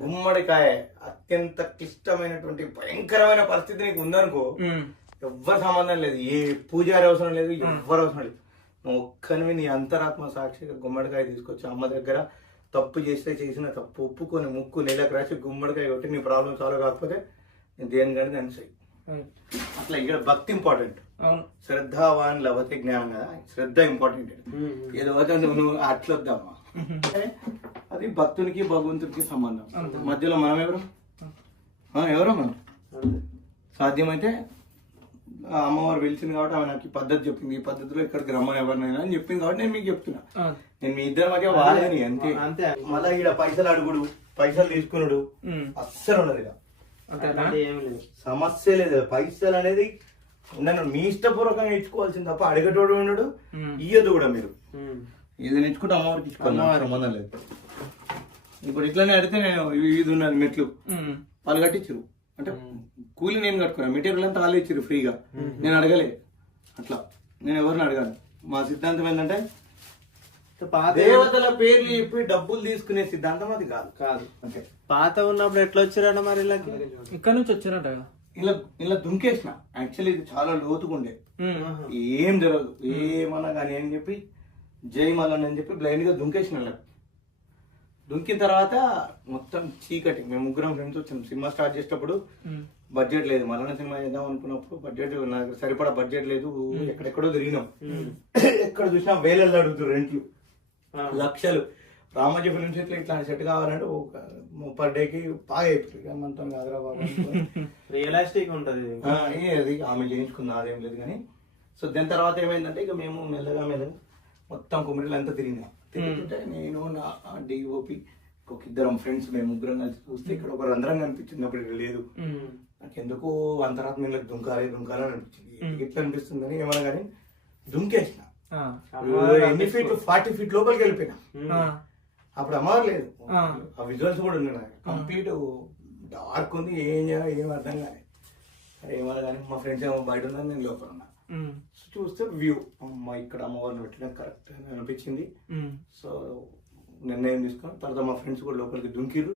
గుమ్మడికాయ అత్యంత క్లిష్టమైనటువంటి భయంకరమైన పరిస్థితి నీకు ఉందనుకో, ఎవ్వరు సంబంధం లేదు, ఏ పూజారి అవసరం లేదు, ఎవ్వరు అవసరం లేదు. నువ్వు ఒక్కనివి నీ అంతరాత్మ సాక్షిగా గుమ్మడికాయ తీసుకొచ్చి అమ్మ దగ్గర తప్పు చేస్తే చేసిన తప్పు ఒప్పుకొని ముక్కు నెలకు రాసి గుమ్మడికాయ కొట్టి నీ ప్రాబ్లం సాల్వ్ కాకపోతే నేను దేనికంటే నేను చెయ్యి. అట్లా ఇక్కడ భక్తి ఇంపార్టెంట్. శ్రద్ధావాన్ లభతే జ్ఞానం కదా, శ్రద్ధ ఇంపార్టెంట్. ఏదో నువ్వు అట్లొద్దామా, అది భక్తునికి భగవంతునికి సంబంధం. మధ్యలో మనం ఎవరో మనం సాధ్యమైతే అమ్మవారు పిలిచింది కాబట్టి ఆమె నాకు ఈ పద్ధతి చెప్పింది, ఈ పద్ధతిలో ఇక్కడికి రమ్మని ఎవరినైనా అని చెప్పింది కాబట్టి నేను మీకు చెప్తున్నా. నేను మీ ఇద్దరి మధ్య వాడని అంతే. మళ్ళీ ఇక్కడ పైసలు అడుగుడు, పైసలు తీసుకున్నాడు అస్సలు ఉండదు. ఇక సమస్య లేదు. పైసలు అనేది నన్ను మీ ఇష్టపూర్వకంగా ఇచ్చుకోవాల్సింది తప్ప అడిగేటోడు ఉన్నాడు, ఇయ్యదు కూడా. మీరు ఇది నేర్చుకుంటే అమ్మవారికి ఇచ్చుకోవాలి, సంబంధం లేదు. ఇప్పుడు ఇట్లానే అడిగితే నేను ఇది ఉన్నది మెట్లు వాళ్ళు కట్టించరు అంటే కూలి నేను కట్టుకున్నా, మెటీరియల్ అంతా వాళ్ళు ఇచ్చారు ఫ్రీగా, నేను అడగలే. అట్లా నేను ఎవరిని అడగాను. మా సిద్ధాంతం ఏంటంటే దేవతల పేర్లు చెప్పి డబ్బులు తీసుకునే సిద్ధాంతం అది కాదు. అంటే పాత ఉన్నప్పుడు ఎట్లా వచ్చారట మరి ఇక్కడ నుంచి వచ్చారట. ఇలా దుంకేసిన. యాక్చువల్లీ ఇది చాలా లోతుకుండే, ఏం జరగదు ఏమన్నా కానీ అని చెప్పి జై మల్లన్ అని చెప్పి బ్లైండ్ గా దుంకేసిన. దుంకిన తర్వాత మొత్తం చీకటి. మేము ముగ్గురం ఫ్రెండ్స్ వచ్చాం. సినిమా స్టార్ట్ చేసేటప్పుడు బడ్జెట్ లేదు, మల్లన్న సినిమా చేద్దాం అనుకున్నప్పుడు బడ్జెట్ నాకు సరిపడా బడ్జెట్ లేదు. ఎక్కడెక్కడో తిరిగినాం, ఎక్కడ చూసినా వేలల్లో అడుగుతారు రెంట్లు, లక్షలు. రామోజీ ఫిలిం సెట్ లో ఇట్లా సెట్ కావాలంటే పర్ డేకి బాగా అయిపోతుంది. మనతో హైదరాబాద్ రియలిస్టిక్ ఉంటుంది అది. ఆమె చేయించుకుంది, అదేం లేదు కానీ. సో దాని తర్వాత ఏమైందంటే ఇక మేము మెల్లగా మొత్తం కుమిరిలో అంతా తిరిగినాం. తిరుగుతుంటే నేను నా డిఓపి ఒక ఇద్దరం ఫ్రెండ్స్ మేము ముగ్గురం కలిసి చూస్తే ఇక్కడ ఒక రంధ్రం కనిపించింది. అప్పుడు ఇక్కడ లేదు. నాకు ఎందుకు అంతరాత్మ దుంకాలి అనిపించింది. ఎట్లా అనిపిస్తుందని ఏమన్నా కానీ దుంకేసిన. ఎన్ని ఫీట్ 40 feet లోపలికి వెళ్ళిపోయినా. అప్పుడు అమ్మవారు లేదు. ఆ విజువల్స్ కూడా ఉన్నాయి. కంప్లీట్ డార్క్ ఉంది, ఏం చేయాలి ఏం అర్థం కాదు. ఏమన్నా కానీ మా ఫ్రెండ్స్ ఏమో బయట ఉన్నారు, నేను లోపల ఉన్నా. చూస్తే వ్యూ అమ్మ ఇక్కడ అమ్మవారిని పెట్టడం కరెక్ట్ అని అనిపించింది. సో నిర్ణయం తీసుకొని తర్వాత మా ఫ్రెండ్స్ కూడా లోపలికి దుంకిరు.